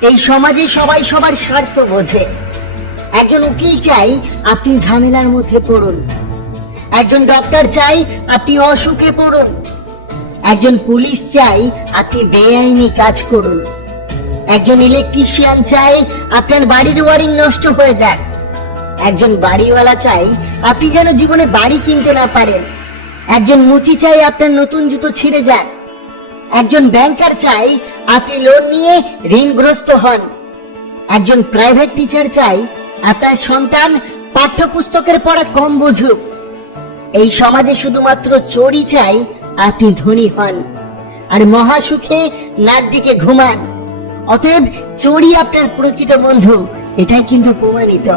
এই সমাজে সবাই সবার স্বার্থ বোঝে। একজন উকিল চাই আপনি ঝামেলার মধ্যে পড়ুন। একজন ডক্টর চাই আপনি অসুখে পড়ুন। একজন পুলিশ চাই আপনি বেআইনি কাজ করুন। একজন ইলেকট্রিশিয়ান চাই আপনার বাড়ির ওয়ারিং নষ্ট হয়ে যাক একজন বাড়িওয়ালা চাই আপনি যেন জীবনে বাড়ি কিনতে না পারেন। একজন মুচি চাই আপনার নতুন জুতো ছিঁড়ে যাক একজন ব্যাংকার চাই আপনি লোন নিয়ে ঋণগ্রস্ত হন। একজন প্রাইভেট টিচার চাই আপনার সন্তান পাঠ্যপুস্তকের পড়া কম বুঝুক। এই সমাজে শুধুমাত্র চোরই চাই আপনি ধনী হন। আর মহাসুখে নাক দিকে ঘুমান। অতএব চোরই আপনার প্রকৃত বন্ধু, এটাই কিন্তু প্রমাণিত।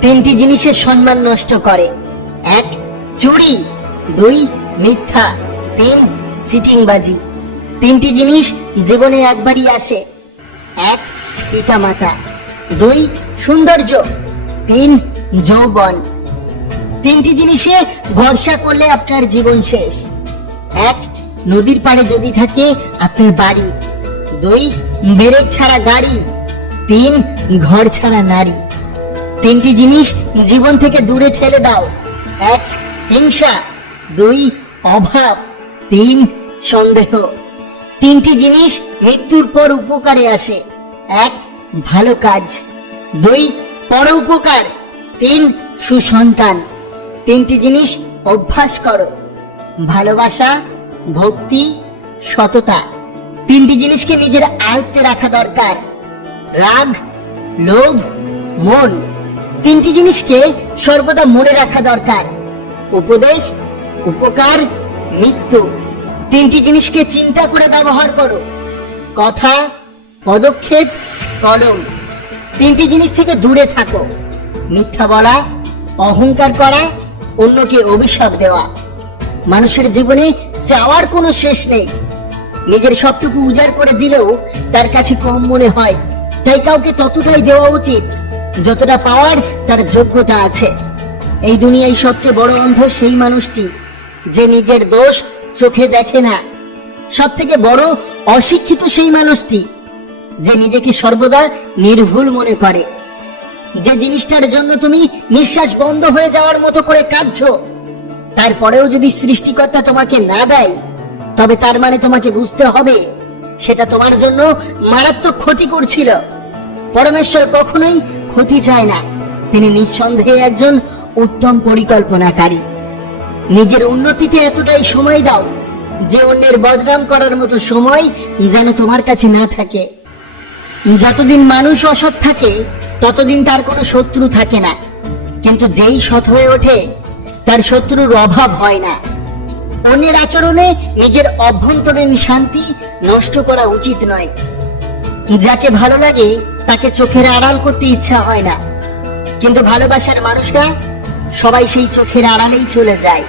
তিনটি জিনিসের সম্মান নষ্ট করে। এক, চুরি। দুই, মিথ্যা। তিন, চিটিংবাজি। তিনটি জিনিস জীবনে একবারই আসে। এক, পিতামাতা। দুই, সৌন্দর্য। তিন, যৌবন। তিনটি জিনিসে ভরসা করলে আপনার জীবন শেষ। এক, নদীর পাড়ে যদি থাকে আপনার বাড়ি। দুই ব্রেক ছাড়া গাড়ি। তিন, ঘর ছাড়া নারী। তিনটি জিনিস জীবন থেকে দূরে ঠেলে দাও। এক, হিংসা। দুই, অভাব। তিন, সন্দেহ। তিনটি জিনিস মৃত্যুর পর উপকারে আসে। এক, ভালো কাজ। দুই, পর উপকার। তিন, সুসন্তান। তিনটি জিনিস অভ্যাস করো। ভালোবাসা, ভক্তি, সততা। তিনটি জিনিসকে নিজের আয়ত্তে রাখা দরকার। রাগ, লোভ, মন। তিনটি জিনিসকে সর্বদা মনে রাখা দরকার। উপদেশ, উপকার, মৃত্যু। তিনটি জিনিসকে চিন্তা করে ব্যবহার করো। কথা, পদক্ষেপ কলম তিনটি জিনিস থেকে দূরে থাকো। মিথ্যা বলা, অহংকার করা, অন্যকে অভিশাপ দেওয়া। মানুষের জীবনে চাওয়ার কোনো শেষ নেই। নিজের সবটুকু উজাড় করে দিলেও তার কাছে কম মনে হয়। তাই কাউকে ততটাই দেওয়া উচিত, যতটা পাওয়ার তার যোগ্যতা আছে। এই দুনিয়ায় সবচেয়ে বড় অন্ধ সেই মানুষটি, যে নিজের দোষ চোখে দেখে না। সব থেকে বড় অশিক্ষিত সেই মানুষটি, যে নিজেকে সর্বদা নির্ভুল মনে করে। যে জিনিসটার জন্য তুমি নিঃশ্বাস বন্ধ হয়ে যাওয়ার মতো করে কাঁদছো, তারপরেও যদি সৃষ্টিকর্তা তোমাকে না দেয়, তবে তার মানে তোমাকে বুঝতে হবে, সেটা তোমার জন্য মারাত্মক ক্ষতি করছিল। পরমেশ্বর কখনোই ক্ষতি চায় না। তিনি নিঃসন্দেহে একজন উত্তম পরিকল্পনাকারী। নিজের উন্নতিতে এতটাই সময় দাও যে অন্যের বদনাম করার মতো সময় যেন তোমার কাছে না থাকে। যতদিন মানুষ অসৎ থাকে, ততদিন তার কোনো শত্রু থাকে না। কিন্তু যেই সৎ হয়ে ওঠে, তার শত্রুর অভাব হয় না। অন্যের আচরণে নিজের অভ্যন্তরীণ শান্তি নষ্ট করা উচিত নয়। যাকে ভালো লাগে, তাকে চোখের আড়াল করতে ইচ্ছা হয় না। কিন্তু ভালোবাসার মানুষরা সবাই সেই চোখের আড়ালেই চলে যায়।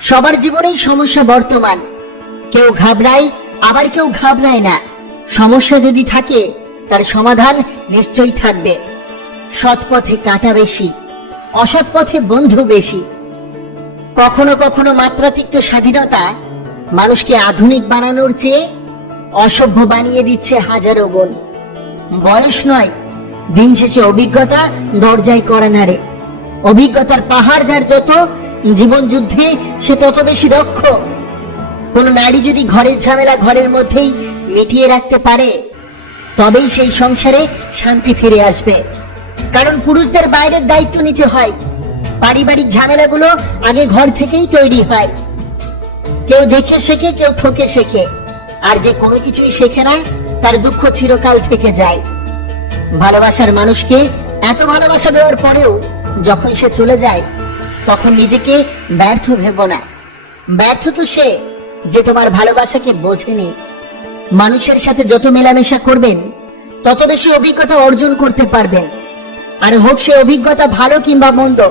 সবার জীবনেই সমস্যা বর্তমান। কেউ ঘাবড়ায়, আবার কেউ ঘাবড়ায় না। সমস্যা যদি থাকে, তার সমাধান নিশ্চয়ই থাকবে। সৎ পথে কাটা বেশি, অসৎ পথে বন্ধু বেশি। কখনো কখনো মাত্রাতিক্ত স্বাধীনতা মানুষকে আধুনিক বানানোর চেয়ে অসভ্য বানিয়ে দিচ্ছে হাজারো গুণ। বয়স নয়, দিন শেষে অভিজ্ঞতা দরজায় করে নারে অভিজ্ঞতার পাহাড় যার যত, জীবন যুদ্ধে সে তত বেশি দক্ষ। কোন নারী যদি ঘরের ঝামেলা ঘরের মধ্যেই মিটিয়ে রাখতে পারে, তবেই সেই সংসারে শান্তি ফিরে আসবে। কারণ পুরুষদের বাইরের দায়িত্ব নিতে হয়। পারিবারিক ঝামেলাগুলো আগে ঘর থেকেই তৈরি হয়। কেউ দেখে শেখে, কেউ ঠকে শেখে। আর যে কোনো কিছুই শেখে না, তার দুঃখ চিরকাল থেকে যায়। ভালোবাসার মানুষকে এত ভালোবাসা দেওয়ার পরেও যখন সে চলে যায়, তখন নিজেকে ব্যর্থ ভেব না। ব্যর্থ তো সে যে তোমার ভালোবাসাকে বোঝেনি। মানুষের সাথে যত মেলামেশা করবেন, তত বেশি অভিজ্ঞতা অর্জন করতে পারবেন। আর হোক সে অভিজ্ঞতা ভালো কিংবা মন্দ,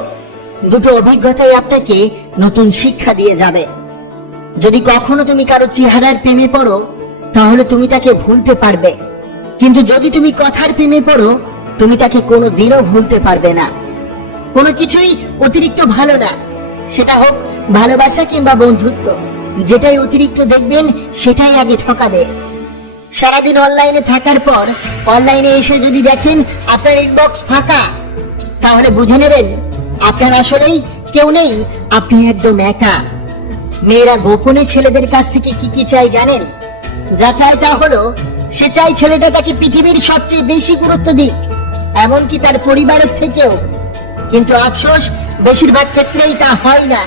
দুটো অভিজ্ঞতাই আপনাকে নতুন শিক্ষা দিয়ে যাবে। যদি কখনো তুমি কারও চেহারার প্রেমে পড়ো, তাহলে তুমি তাকে ভুলতে পারবে। কিন্তু যদি তুমি কথার প্রেমে পড়ো, তুমি তাকে কোনো দিনও ভুলতে পারবে না। কোনো কিছুই অতিরিক্ত ভালো না। সেটা হোক ভালোবাসা কিংবা বন্ধুত্ব। যেটাই অতিরিক্ত দেখবেন, সেটাই আগে ঠকাবে। সারাদিন অনলাইনে থাকার পর অনলাইনে এসে যদি দেখেন আপনার ইনবক্স ফাঁকা, তাহলে বুঝে নেবেন আপনার আসলেই কেউ নেই, আপনি একদম একা। মেয়েরা গোপনে ছেলেদের কাছ থেকে কি কি চাই জানেন? যা চায় তা হলো, সে চাই ছেলেটা তাকে পৃথিবীর সবচেয়ে বেশি গুরুত্ব দিক, এমনকি তার পরিবারের থেকেও। কিন্তু আফসোস বেশিরভাগ ক্ষেত্রেই তা হয় না।